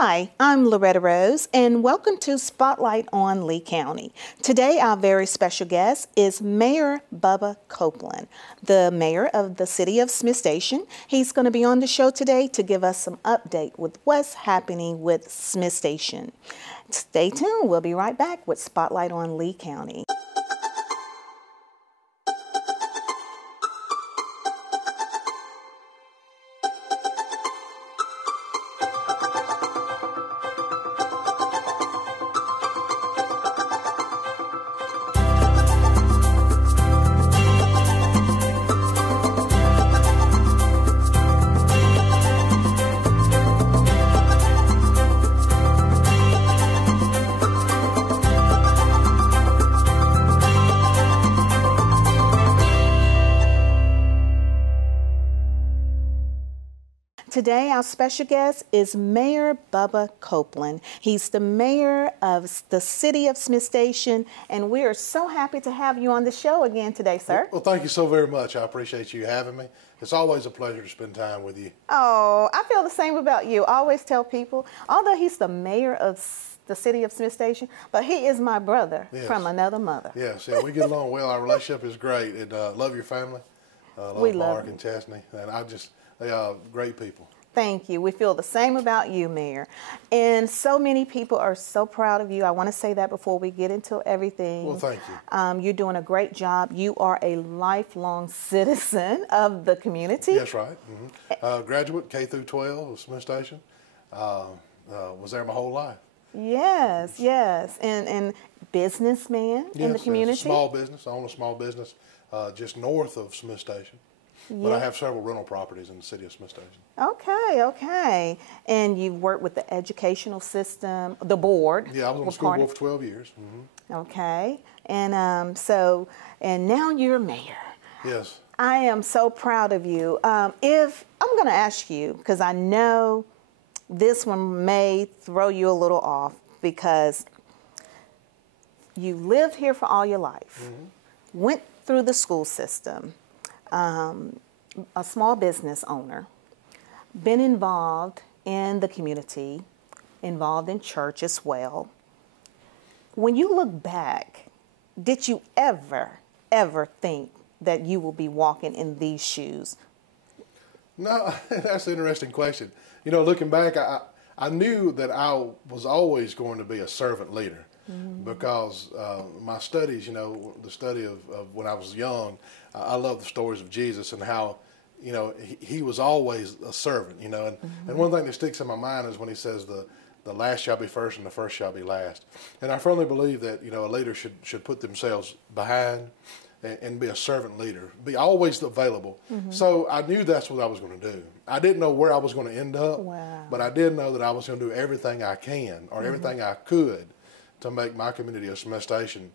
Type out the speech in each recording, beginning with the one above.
Hi, I'm Loretta Rose, and welcome to Spotlight on Lee County. Today, our very special guest is Mayor Bubba Copeland, the mayor of the city of Smith Station. He's going to be on the show today to give us some update with what's happening with Smith Station. Stay tuned. We'll be right back with Spotlight on Lee County. Today, our special guest is Mayor Bubba Copeland. He's the mayor of the city of Smith Station, and we are so happy to have you on the show again today, sir. Well, thank you so very much. I appreciate you having me. It's always a pleasure to spend time with you. Oh, I feel the same about you. I always tell people, although he's the mayor of the city of Smith Station, but he is my brother from another mother. Yes, yeah, we get along well. Our relationship is great. And love your family. We love Mark and Chesney. And they are great people. Thank you. We feel the same about you, Mayor. And so many people are so proud of you. I want to say that before we get into everything. Well, thank you. You're doing a great job. You are a lifelong citizen of the community. That's right. Mm-hmm. Graduate K through 12 of Smith Station. Was there my whole life. Yes, yes. And businessman in the community. Small business. I own a small business just north of Smith Station. But I have several rental properties in the city of Smith Station. Okay, okay. And you've worked with the educational system, the board. Yeah, I was on the school board for 12 years. Mm-hmm. Okay. And and now you're mayor. Yes. I am so proud of you. If I'm going to ask you, because I know this one may throw you a little off, because you lived here for all your life, went through the school system, a small business owner, been involved in the community, involved in church as well. When you look back, did you ever think that you will be walking in these shoes? No, that's an interesting question. You know, looking back, I knew that I was always going to be a servant leader. Because my studies, you know, the study of when I was young, I love the stories of Jesus and how, you know, he was always a servant, you know. And one thing that sticks in my mind is when he says the last shall be first and the first shall be last. And I firmly believe that, you know, a leader should put themselves behind and be a servant leader, be always available. So I knew that's what I was going to do. I didn't know where I was going to end up, but I did know that I was going to do everything I can or everything I could to make my community of Smith Station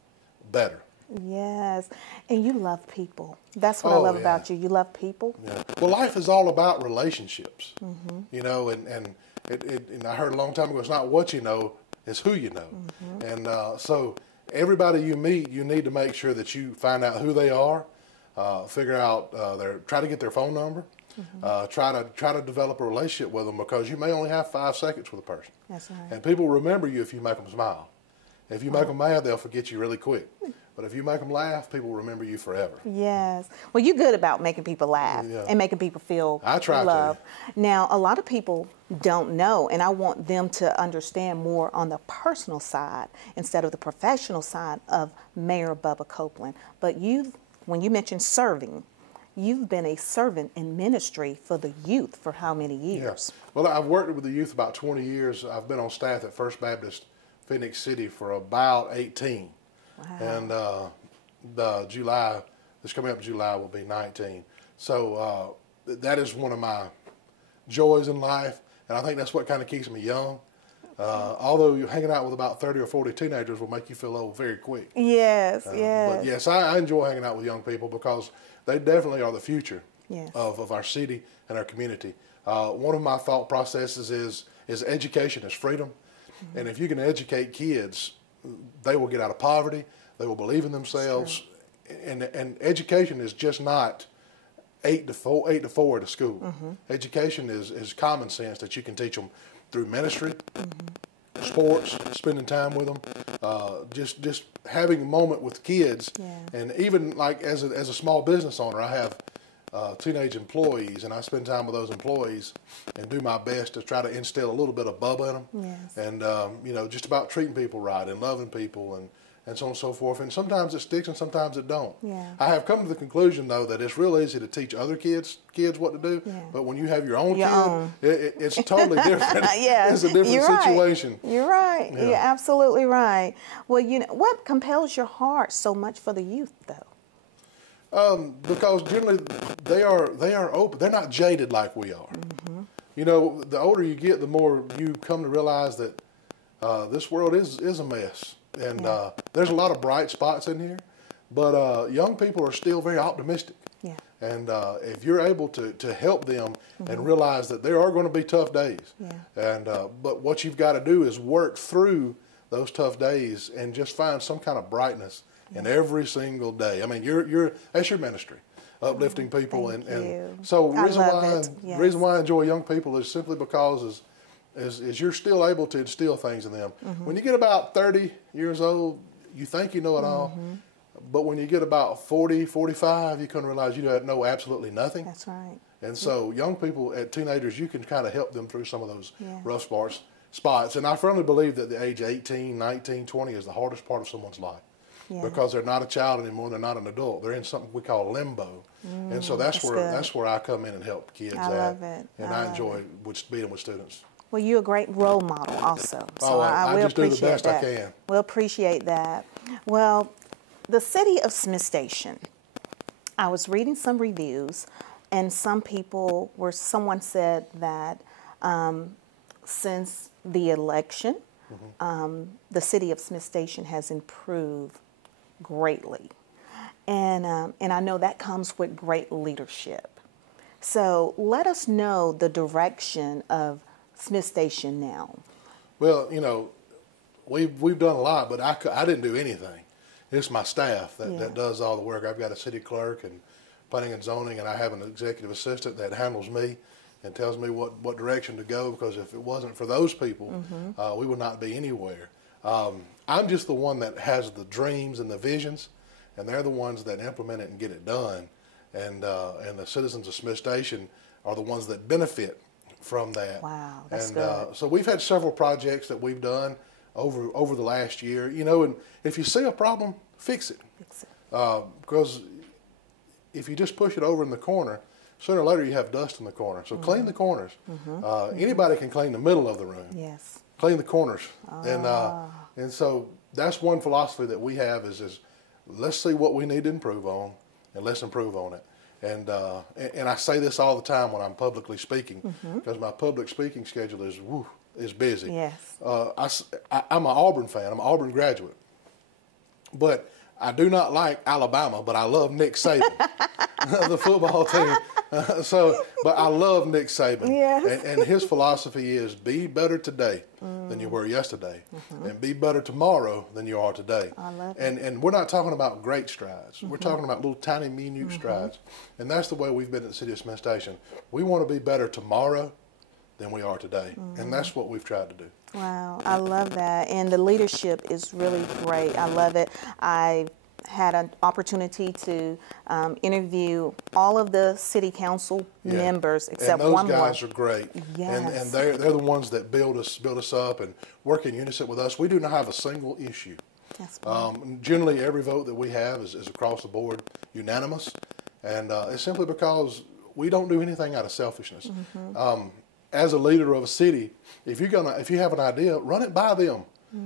better. Yes, and you love people. That's what I love about you. You love people. Yeah. Well, life is all about relationships, you know, and I heard a long time ago, it's not what you know, it's who you know. And so everybody you meet, you need to make sure that you find out who they are, figure out try to get their phone number, try to develop a relationship with them, because you may only have 5 seconds with a person. That's right. And people remember you if you make them smile. If you make them mad, they'll forget you really quick. But if you make them laugh, people remember you forever. Yes. Well, you're good about making people laugh and making people feel I try love. to. Now, a lot of people don't know, and I want them to understand more on the personal side instead of the professional side of Mayor Bubba Copeland. But when you mentioned serving, you've been a servant in ministry for the youth for how many years? Yes. Well, I've worked with the youth about 20 years. I've been on staff at First Baptist Phoenix City for about 18. Wow. And this coming up July will be 19. So that is one of my joys in life, and I think that's what kind of keeps me young. Although you're hanging out with about 30 or 40 teenagers will make you feel old very quick. Yes, yes. But yes, I enjoy hanging out with young people because they definitely are the future of our city and our community. One of my thought processes is education is freedom. And if you can educate kids, they will get out of poverty, they will believe in themselves, and education is just not 8 to 4 at a school. Education is common sense that you can teach them through ministry, sports, spending time with them, just having a moment with kids. And even like as a small business owner, I have teenage employees, and I spend time with those employees and do my best to try to instill a little bit of Bubba in them. And, you know, just about treating people right and loving people and so on and so forth. And sometimes it sticks and sometimes it don't. I have come to the conclusion, though, that it's real easy to teach other kids what to do. But when you have your own kid, it's totally different. It's a different situation. You're right. You're absolutely right. Well, you know, what compels your heart so much for the youth, though? Because generally they are open. They're not jaded like we are. You know, the older you get, the more you come to realize that this world is a mess. And there's a lot of bright spots in here, but young people are still very optimistic. And if you're able to help them and realize that there are going to be tough days, and but what you've got to do is work through those tough days and just find some kind of brightness in every single day. I mean, that's your ministry, uplifting people. And so the reason why I enjoy young people is simply because is you're still able to instill things in them. When you get about 30 years old, you think you know it all. But when you get about 40, 45, you can realize you know absolutely nothing. That's right. And so young people, teenagers, you can kind of help them through some of those rough spots. And I firmly believe that the age 18, 19, 20 is the hardest part of someone's life. Because they're not a child anymore, they're not an adult. They're in something we call limbo. And so that's where I come in and help kids I love it. And I enjoy being with students. Well, you're a great role model also. So I will just do the appreciate best that. I can. We'll appreciate that. Well, the city of Smith Station, I was reading some reviews, and someone said that since the election, the city of Smith Station has improved greatly. And I know that comes with great leadership. So let us know the direction of Smith Station now. Well, you know, we've done a lot, but I didn't do anything. It's my staff that does all the work. I've got a city clerk and planning and zoning, and I have an executive assistant that handles me and tells me what direction to go, because if it wasn't for those people, we would not be anywhere. I'm just the one that has the dreams and the visions, and they're the ones that implement it and get it done. And the citizens of Smith Station are the ones that benefit from that. Wow, that's good. So we've had several projects that we've done over the last year. You know, and if you see a problem, fix it. Because if you just push it over in the corner, sooner or later you have dust in the corner. So clean the corners. Anybody can clean the middle of the room. Clean the corners. And so that's one philosophy that we have is let's see what we need to improve on, and let's improve on it. And I say this all the time when I'm publicly speaking, because my public speaking schedule is busy. I'm an Auburn fan. I'm an Auburn graduate. But I do not like Alabama, but I love Nick Saban, the football team. But I love Nick Saban. And his philosophy is be better today than you were yesterday, and be better tomorrow than you are today. I love it. And we're not talking about great strides. We're talking about little tiny, minute strides. And that's the way we've been at the City of Smith Station. We want to be better tomorrow than we are today. And that's what we've tried to do. Wow, I love that. And the leadership is really great. I love it. I had an opportunity to interview all of the city council members except one more. And those guys are great. And they're the ones that build us up and work in unison with us. We do not have a single issue. Generally, every vote that we have is across the board unanimous, and it's simply because we don't do anything out of selfishness. As a leader of a city, if you have an idea, run it by them.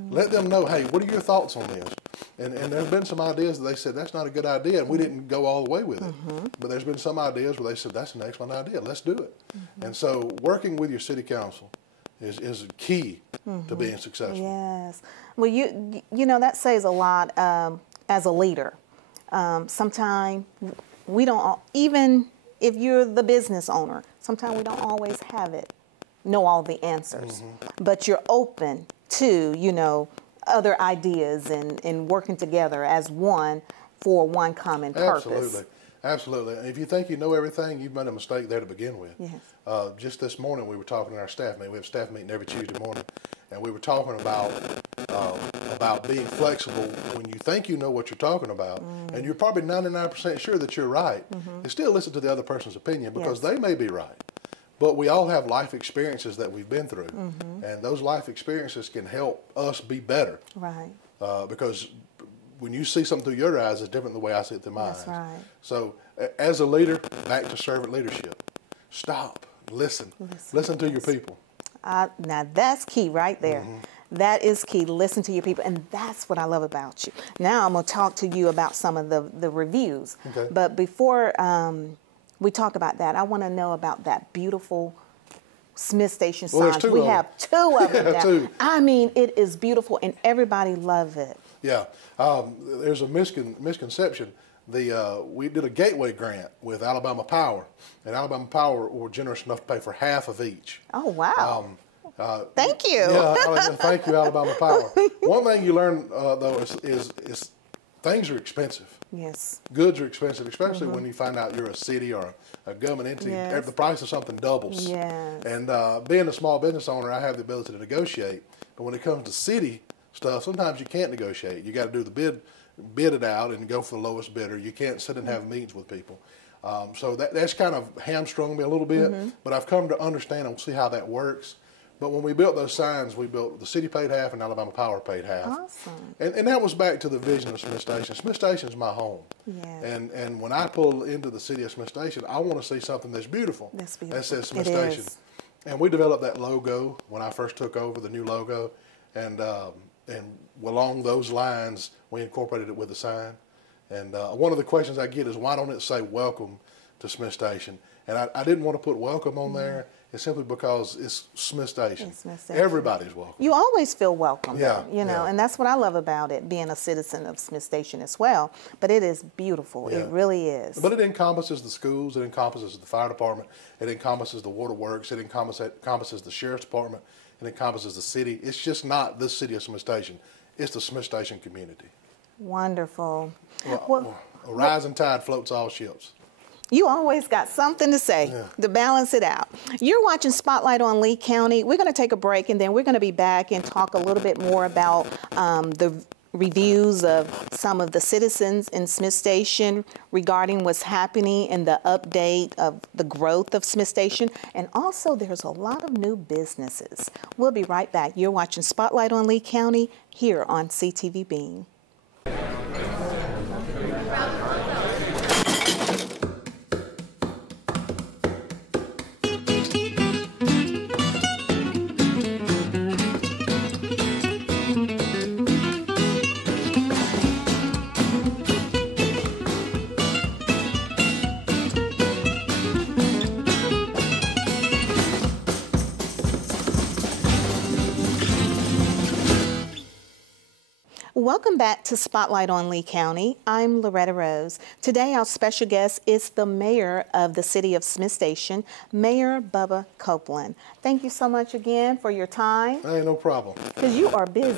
Let them know, hey, what are your thoughts on this? And there's been some ideas that they said, that's not a good idea, and we didn't go all the way with it. But there's been some ideas where they said, that's an excellent idea, let's do it. And so working with your city council is key to being successful. Yes. Well, you know, that says a lot as a leader. Sometimes we don't, even if you're the business owner, sometimes we don't always know all the answers. But you're open to, you know, other ideas and working together as one for one common purpose. Absolutely. And if you think you know everything, you've made a mistake there to begin with. Yes. Just this morning, we were talking in our staff meeting. We have a staff meeting every Tuesday morning, and we were talking about being flexible when you think you know what you're talking about, and you're probably 99% sure that you're right. And still listen to the other person's opinion because they may be right. But we all have life experiences that we've been through, and those life experiences can help us be better. Right. Because when you see something through your eyes, it's different than the way I see it through my eyes. That's right. So as a leader, back to servant leadership. Stop. Listen to your people. Now that's key right there. That is key. Listen to your people. And that's what I love about you. Now I'm going to talk to you about some of the reviews. Okay. But before we talk about that, I want to know about that beautiful Smith Station signs. We have two of them now. Two. I mean, it is beautiful and everybody loves it. Yeah. There's a misconception. We did a gateway grant with Alabama Power, and Alabama Power were generous enough to pay for half of each. Oh, wow. Thank you. Yeah, thank you, Alabama Power. One thing you learn, though, is things are expensive. Yes. Goods are expensive, especially when you find out you're a city or a government entity. Yes. The price of something doubles. Yes. And being a small business owner, I have the ability to negotiate. But when it comes to city stuff, sometimes you can't negotiate. You got to do the bid it out and go for the lowest bidder. You can't sit and have meetings with people. So that's kind of hamstrung me a little bit. But I've come to understand and see how that works. But when we built those signs, the city paid half and Alabama Power paid half. Awesome. And that was back to the vision of Smith Station. Smith Station's my home. Yeah. And when I pull into the city of Smith Station, I want to see something that's beautiful. That's beautiful. That says Smith It Station. is. And we developed that logo when I first took over, the new logo. And along those lines, we incorporated it with the sign. And one of the questions I get is, why don't it say welcome to Smith Station? And I didn't want to put welcome on there. It's simply because it's Smith Station. It's Smith Station. Everybody's welcome. You always feel welcome. Yeah, You know, yeah. and that's what I love about it, being a citizen of Smith Station as well. But it is beautiful. Yeah. It really is. But it encompasses the schools, it encompasses the fire department, it encompasses the waterworks, it encompasses the sheriff's department, it encompasses the city. It's just not the city of Smith Station. It's the Smith Station community. Wonderful. A rising tide floats all ships. You always got something to say to balance it out. You're watching Spotlight on Lee County. We're going to take a break, and then we're going to be back and talk a little bit more about the reviews of some of the citizens in Smith Station regarding what's happening and the update of the growth of Smith Station. And also, there's a lot of new businesses. We'll be right back. You're watching Spotlight on Lee County here on CTV Bean. Welcome back to Spotlight on Lee County. I'm Loretta Rose. Today our special guest is the mayor of the city of Smith Station, Mayor Bubba Copeland. Thank you so much again for your time. Hey, no problem. Because you are busy.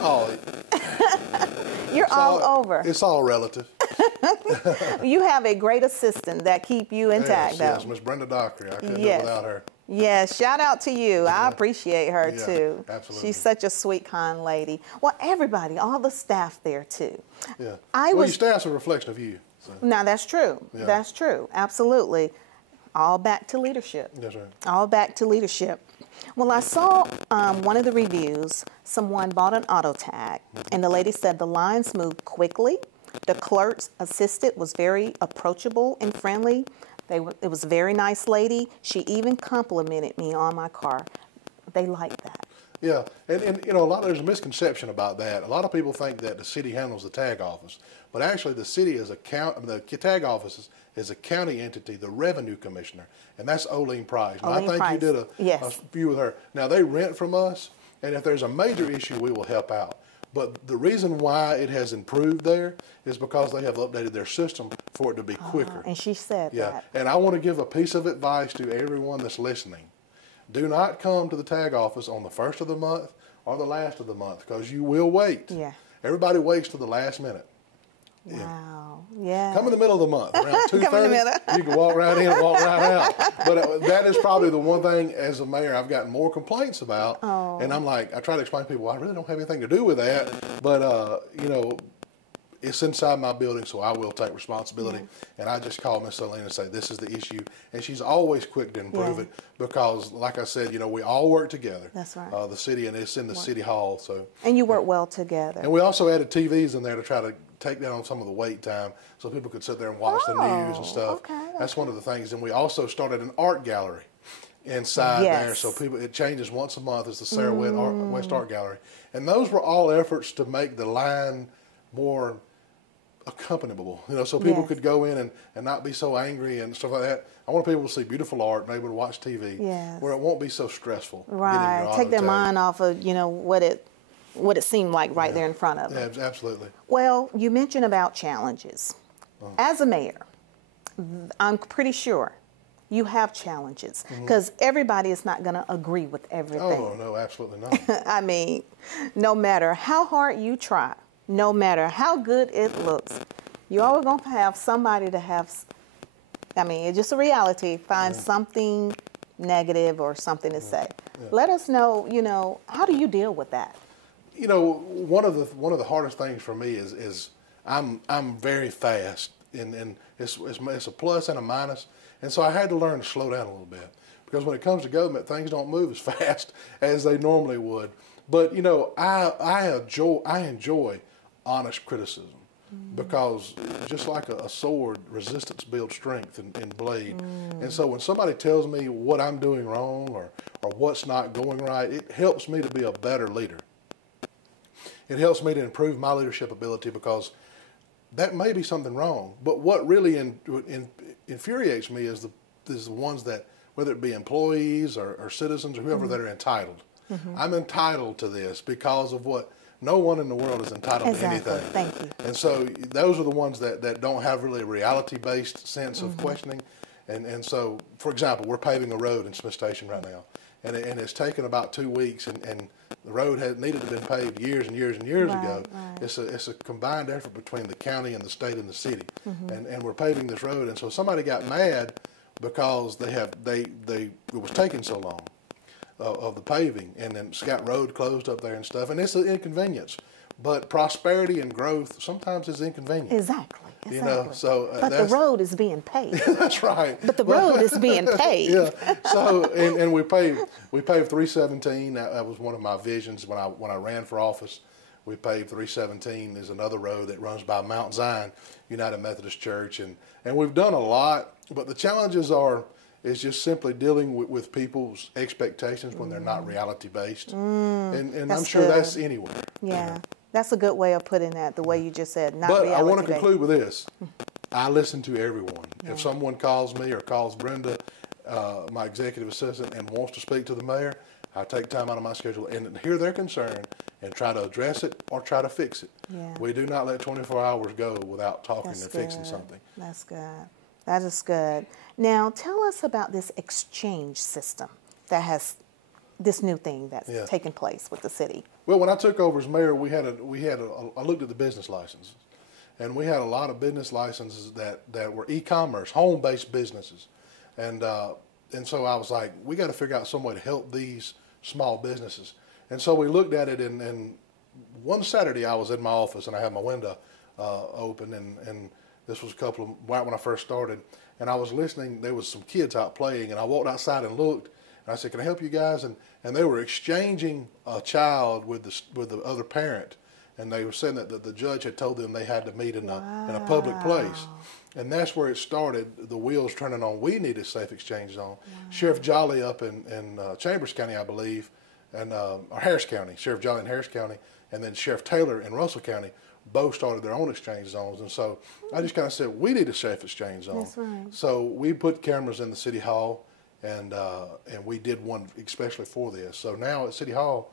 Oh, You're all over. It's all relative. You have a great assistant that keep you intact, Yes, though. Miss Brenda Dockery. I couldn't do it Yes. without her. Yes, shout out to you. I appreciate her Yeah, too. absolutely. She's such a sweet, kind lady. Well, everybody, all the staff there too. Yeah. I Your was. staff's a reflection of you. So. Now that's true. Yeah. That's true. Absolutely. All back to leadership. That's right. All back to leadership. Well, I saw one of the reviews. Someone bought an auto tag, and the lady said the lines moved quickly. The clerk's assistant was very approachable and friendly. It was a very nice lady. She even complimented me on my car. They like that. Yeah, and you know, there's a misconception about that. A lot of people think that the city handles the tag office, but actually the city is the tag office is a county entity, the revenue commissioner, and that's Oline Price. Now, I think you did a few with her. Now they rent from us, and if there's a major issue, we will help out. But the reason why it has improved there is because they have updated their system for it to be quicker. And she said that. And I want to give a piece of advice to everyone that's listening. Do not come to the tag office on the first of the month or the last of the month because you will wait. Yeah. Everybody waits to the last minute. Wow. Yeah. Come in the middle of the month, around Come in the 2:30, middle. you can walk right in and walk right out. But that is probably the one thing as a mayor I've gotten more complaints about. Oh. And I'm like, I try to explain to people, well, I really don't have anything to do with that. But, you know, it's inside my building, so I will take responsibility. And I just call Miss Selena and say, this is the issue. And she's always quick to improve it because, like I said, you know, we all work together. That's right. The city, and it's in the city hall. So. And you work well together. And we also added TVs in there to try to take down some of the wait time so people could sit there and watch the news and stuff. That's one of the things. And we also started an art gallery inside there. So people, it changes once a month. It's the Sarah West Art Gallery. And those were all efforts to make the line more accompanyable, you know, so people could go in and not be so angry and stuff like that. I want people to see beautiful art and able to watch TV where it won't be so stressful. Right. Take their mind off of, you know, what it seemed like right there in front of them. Yeah, absolutely. Well, you mentioned about challenges. As a mayor, I'm pretty sure you have challenges because everybody is not going to agree with everything. Oh, no, absolutely not. I mean, no matter how hard you try, no matter how good it looks, you're always going to have somebody to have, I mean, it's just a reality, find something negative or something to say. Let us know, you know, how do you deal with that? You know, one of the hardest things for me is I'm very fast, and it's a plus and a minus, and so I had to learn to slow down a little bit because when it comes to government, things don't move as fast as they normally would. But you know, I enjoy honest criticism because just like a sword, resistance builds strength and blade. And so when somebody tells me what I'm doing wrong or what's not going right, it helps me to be a better leader. It helps me to improve my leadership ability because that may be something wrong. But what really infuriates me is the ones that, whether it be employees or citizens or whoever, that are entitled. I'm entitled to this because of what no one in the world is entitled to anything. Thank you. And so those are the ones that don't have really a reality-based sense of questioning. And so, for example, we're paving a road in Smith Station right now. And it's taken about 2 weeks, and the road had needed to have been paved years and years and years ago. It's a combined effort between the county and the state and the city. And we're paving this road. And so somebody got mad because it was taking so long of the paving, and then it's got road closed up there and stuff, and it's an inconvenience. But prosperity and growth sometimes is inconvenient. Exactly. You know, so but the road is being paved. That's right. But the road is being paved. Yeah. So and we paved 317. That was one of my visions when I ran for office. We paved 317. There's another road that runs by Mount Zion United Methodist Church, and we've done a lot. But the challenges is just simply dealing with people's expectations when they're not reality based, and I'm sure that's anywhere. Yeah. You know? That's a good way of putting that, the way you just said, not reality. But I want to conclude with this. I listen to everyone. If someone calls me or calls Brenda, my executive assistant, and wants to speak to the mayor, I take time out of my schedule and hear their concern and try to address it or try to fix it. We do not let 24 hours go without talking and fixing something. That's good. That is good. Now, tell us about this exchange system that has this new thing that's taken place with the city. Well, when I took over as mayor, I looked at the business licenses, and we had a lot of business licenses that were e-commerce, home-based businesses, and so I was like, we got to figure out some way to help these small businesses. And so we looked at it, and one Saturday I was in my office and I had my window open, and this was right when I first started, and I was listening. There was some kids out playing, and I walked outside and looked. And I said, "Can I help you guys?" And they were exchanging a child with the other parent, and they were saying that the judge had told them they had to meet in a public place, and that's where it started. The wheels turning on. We need a safe exchange zone. Sheriff Jolly up in Chambers County, I believe, and or Harris County. Sheriff Jolly in Harris County, and then Sheriff Taylor in Russell County both started their own exchange zones. And so I just kind of said, we need a safe exchange zone. That's right. So we put cameras in the city hall. And we did one especially for this. So now at City Hall,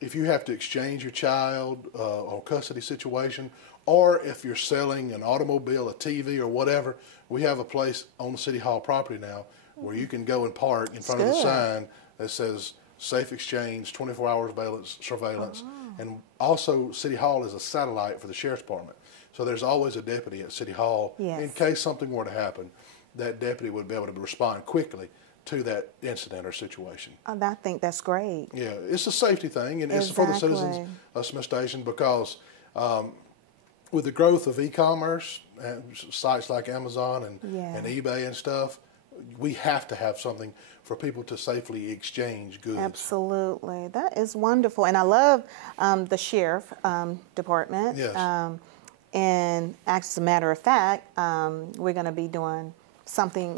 if you have to exchange your child or custody situation, or if you're selling an automobile, a TV, or whatever, we have a place on the City Hall property now where you can go and park in front of the sign that says safe exchange, 24 hours surveillance. And also City Hall is a satellite for the Sheriff's Department. So there's always a deputy at City Hall Yes. in case something were to happen. That deputy would be able to respond quickly to that incident or situation. I think that's great. Yeah, it's a safety thing, and it's for the citizens Exactly. of Smith Station because with the growth of e-commerce and sites like Amazon and eBay and stuff, we have to have something for people to safely exchange goods. Absolutely. That is wonderful. And I love the sheriff department. Yes. And as a matter of fact, we're going to be doing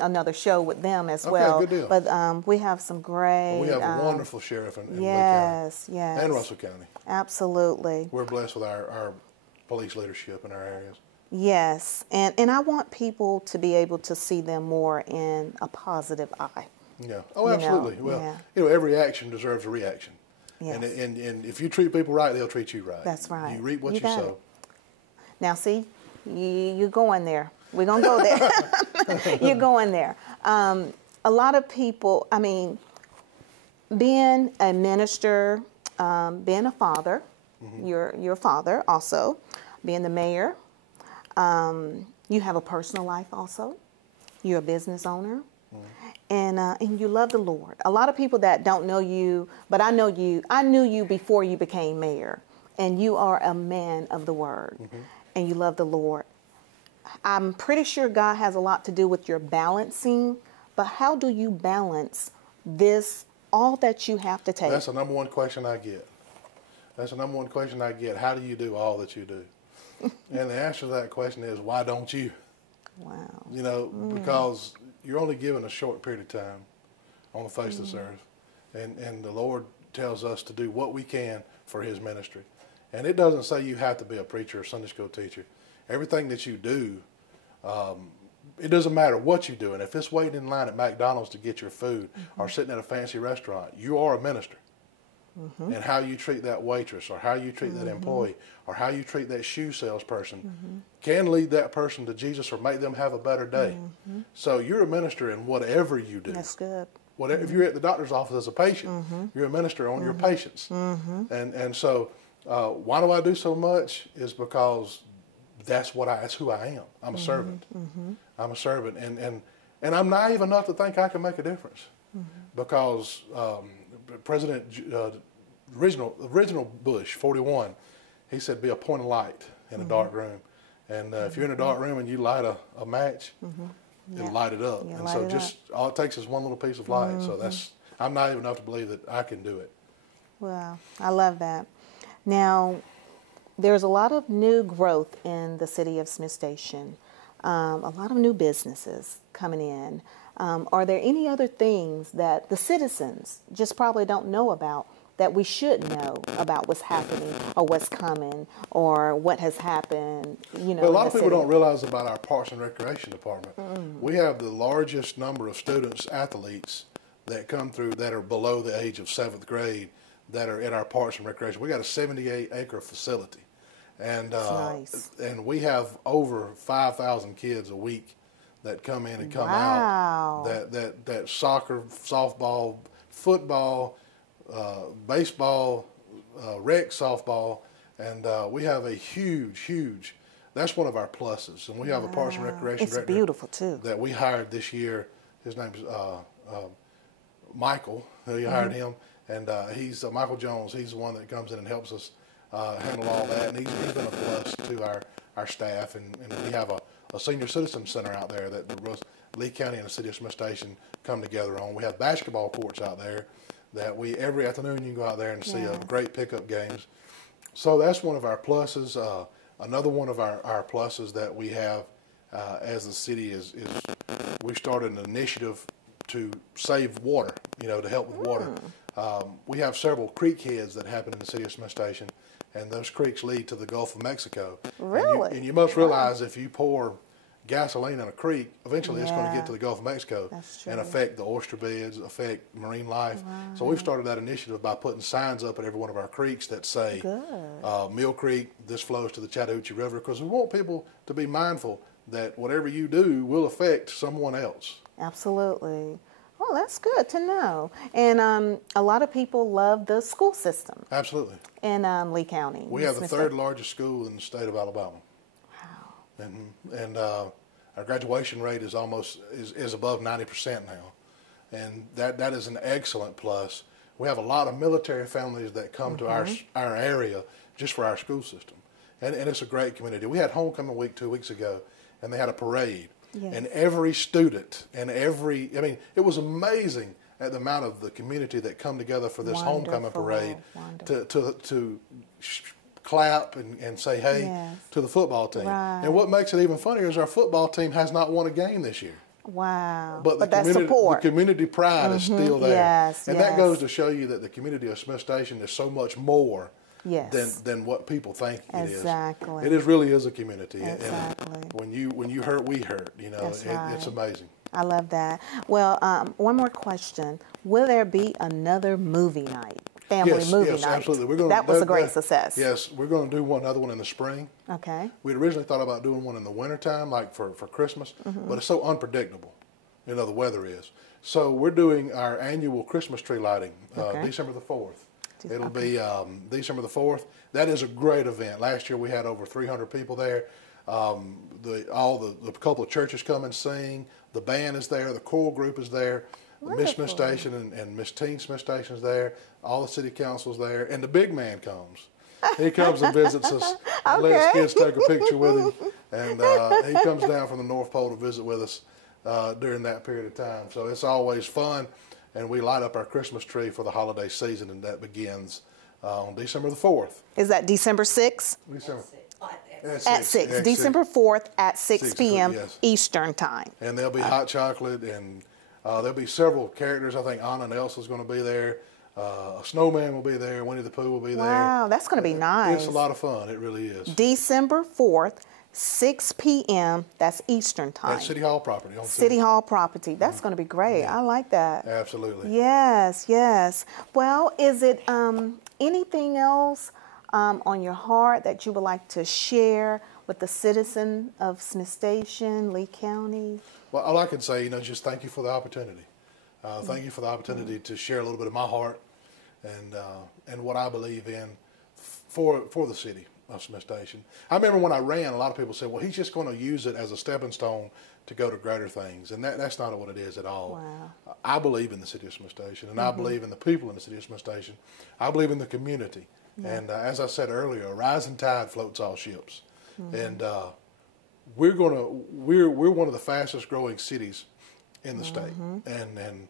another show with them as well. Good deal. But we have some great... We have a wonderful sheriff in Lee County. Yes. And Russell County. Absolutely. We're blessed with our police leadership in our areas. Yes. And I want people to be able to see them more in a positive eye. Yeah. Oh, absolutely. Every action deserves a reaction. Yes. And if you treat people right, they'll treat you right. That's right. You reap what you got sow. it. Now, see, you're going there. We're going to go there. You're going there. A lot of people, I mean, being a minister, being a father, you're a father also, being the mayor, you have a personal life also. You're a business owner. And you love the Lord. A lot of people that don't know you, but I know you. I knew you before you became mayor. And you are a man of the word. And you love the Lord. I'm pretty sure God has a lot to do with your balancing. But how do you balance this, all that you have to take? That's the number one question I get. How do you do all that you do? And the answer to that question is, why don't you? Wow. Because you're only given a short period of time on the face of this earth. And the Lord tells us to do what we can for his ministry. And it doesn't say you have to be a preacher or Sunday school teacher. Everything that you do, it doesn't matter what you do. And if it's waiting in line at McDonald's to get your food or sitting at a fancy restaurant, you are a minister. And how you treat that waitress or how you treat that employee or how you treat that shoe salesperson can lead that person to Jesus or make them have a better day. So you're a minister in whatever you do. That's good. If you're at the doctor's office as a patient, you're a minister on your patients. And so why do I do so much is because that's who I am. I'm a servant. I'm a servant. And I'm naive enough to think I can make a difference because President original Bush, 41, he said, be a point of light in a dark room. And if you're in a dark room and you light a match, it'll light it up. And so all it takes is one little piece of light. So I'm naive enough to believe that I can do it. Wow, I love that. Now, there's a lot of new growth in the city of Smith Station, a lot of new businesses coming in. Are there any other things that the citizens just probably don't know about that we should know about what's happening or what's coming or what has happened? Well, a lot of people don't realize about our Parks and Recreation Department. We have the largest number of students, athletes that come through that are below the age of 7th grade that are in our Parks and Recreation. We got a 78-acre facility. And, nice. And we have over 5,000 kids a week that come in and come out. That soccer, softball, football, baseball, rec softball, and we have a huge. That's one of our pluses, and we have a Parks and Recreation director. It's beautiful too. That we hired this year. His name's Michael. We hired him, and he's Michael Jones. He's the one that comes in and helps us handle all that, and he's been a plus to our staff, and we have a senior citizen center out there that Lee County and the city of Smith Station come together on. We have basketball courts out there that every afternoon you can go out there and see great pickup games. So that's one of our pluses. Another one of our pluses that we have as the city is we started an initiative to save water, to help with water. We have several creek heads that happen in the city of Smith Station, and those creeks lead to the Gulf of Mexico. Really? And you must realize if you pour gasoline in a creek, eventually it's going to get to the Gulf of Mexico and affect the oyster beds, affect marine life. Wow. So we've started that initiative by putting signs up at every one of our creeks that say, Mill Creek, this flows to the Chattahoochee River, because we want people to be mindful that whatever you do will affect someone else. Absolutely. Oh, that's good to know. And a lot of people love the school system. Absolutely. In Lee County. We have the third largest school in the state of Alabama. and our graduation rate is is above 90% now, and that is an excellent plus. We have a lot of military families that come to our area just for our school system, and it's a great community. We had homecoming week 2 weeks ago, and they had a parade, and every student and it was amazing at the amount of the community that come together for this homecoming parade to clap and say hey to the football team. Right. And what makes it even funnier is our football team has not won a game this year. Wow. But the community pride is still there. Yes, and that goes to show you that the community of Smith Station is so much more than what people think it is. Exactly. It really is a community. Exactly. And when you hurt, we hurt. You know, it's amazing. I love that. Well, one more question. Will there be another movie night? Family movie night? Yes, absolutely. That was a great success. Yes, we're going to do another one in the spring. Okay. We'd originally thought about doing one in the wintertime, like for Christmas, but it's so unpredictable, you know, the weather is. So we're doing our annual Christmas tree lighting December the 4th. It'll be December the 4th. That is a great event. Last year we had over 300 people there. The couple of churches come and sing. The band is there. The choral group is there. Miss Smith Station and Miss Teen Smith Station is there. All the city council's there, and the big man comes. He comes and visits us and lets kids take a picture with him. And he comes down from the North Pole to visit with us during that period of time. So it's always fun, and we light up our Christmas tree for the holiday season, and that begins on December the 4th. Is that December 6th? December. At 6. December 4th at 6 p.m. Eastern Time. And there'll be hot chocolate, and there'll be several characters. I think Anna and Elsa's going to be there. A snowman will be there. Winnie the Pooh will be there. Wow, that's going to be nice. It's a lot of fun. It really is. December 4th, 6 p.m. That's Eastern Time. At City Hall property. City Hall property. That's going to be great. Yeah. I like that. Absolutely. Yes, yes. Well, is it anything else on your heart that you would like to share with the citizen of Smith Station, Lee County? Well, all I can say, just thank you for the opportunity. Thank you for the opportunity to share a little bit of my heart and what I believe in for the city of Smith Station. I remember when I ran, a lot of people said, well, he's just going to use it as a stepping stone to go to greater things. And that's not what it is at all. Wow. I believe in the city of Smith Station, and I believe in the people in the city of Smith Station. I believe in the community. Yeah. And as I said earlier, a rising tide floats all ships. And we're one of the fastest growing cities in the state, and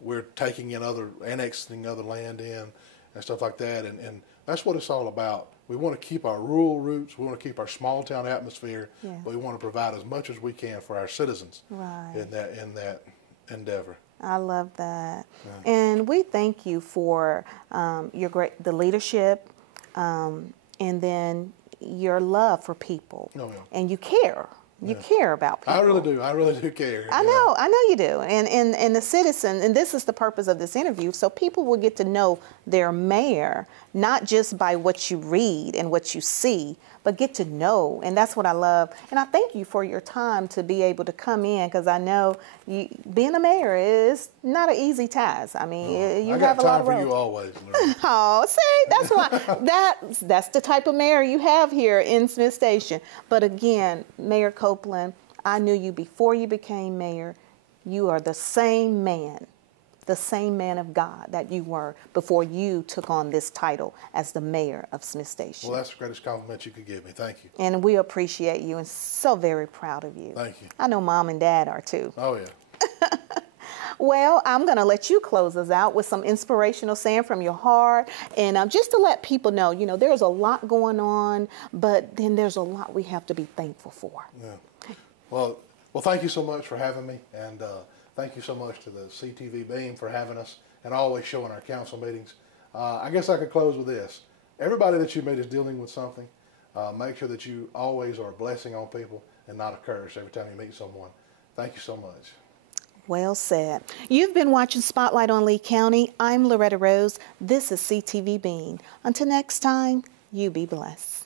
we're taking in annexing other land in and stuff like that, and that's what it's all about. We want to keep our rural roots, we want to keep our small town atmosphere, but we want to provide as much as we can for our citizens in that endeavor. I love that, and we thank you for the leadership, and then your love for people, and you care. You care about people. I really do. I really do care. I know you do. And the citizen, and this is the purpose of this interview, so people will get to know their mayor, not just by what you read and what you see, but get to know. And that's what I love. And I thank you for your time to be able to come in, because I know being a mayor is not an easy task. I mean, you have a lot of roles. I got time for you always, Loretta. Oh, see, that's why that's the type of mayor you have here in Smith Station. But again, Mayor Copeland, I knew you before you became mayor. You are the same man of God that you were before you took on this title as the mayor of Smith Station. Well, that's the greatest compliment you could give me. Thank you. And we appreciate you and so very proud of you. Thank you. I know Mom and Dad are too. Oh, yeah. Well, I'm going to let you close us out with some inspirational saying from your heart. And just to let people know, there's a lot going on, but then there's a lot we have to be thankful for. Yeah. Well, thank you so much for having me. And thank you so much to the CTV Beam for having us and always showing our council meetings. I guess I could close with this. Everybody that you meet is dealing with something. Make sure that you always are a blessing on people and not a curse every time you meet someone. Thank you so much. Well said. You've been watching Spotlight on Lee County. I'm Loretta Rose. This is CTV Bean. Until next time, you be blessed.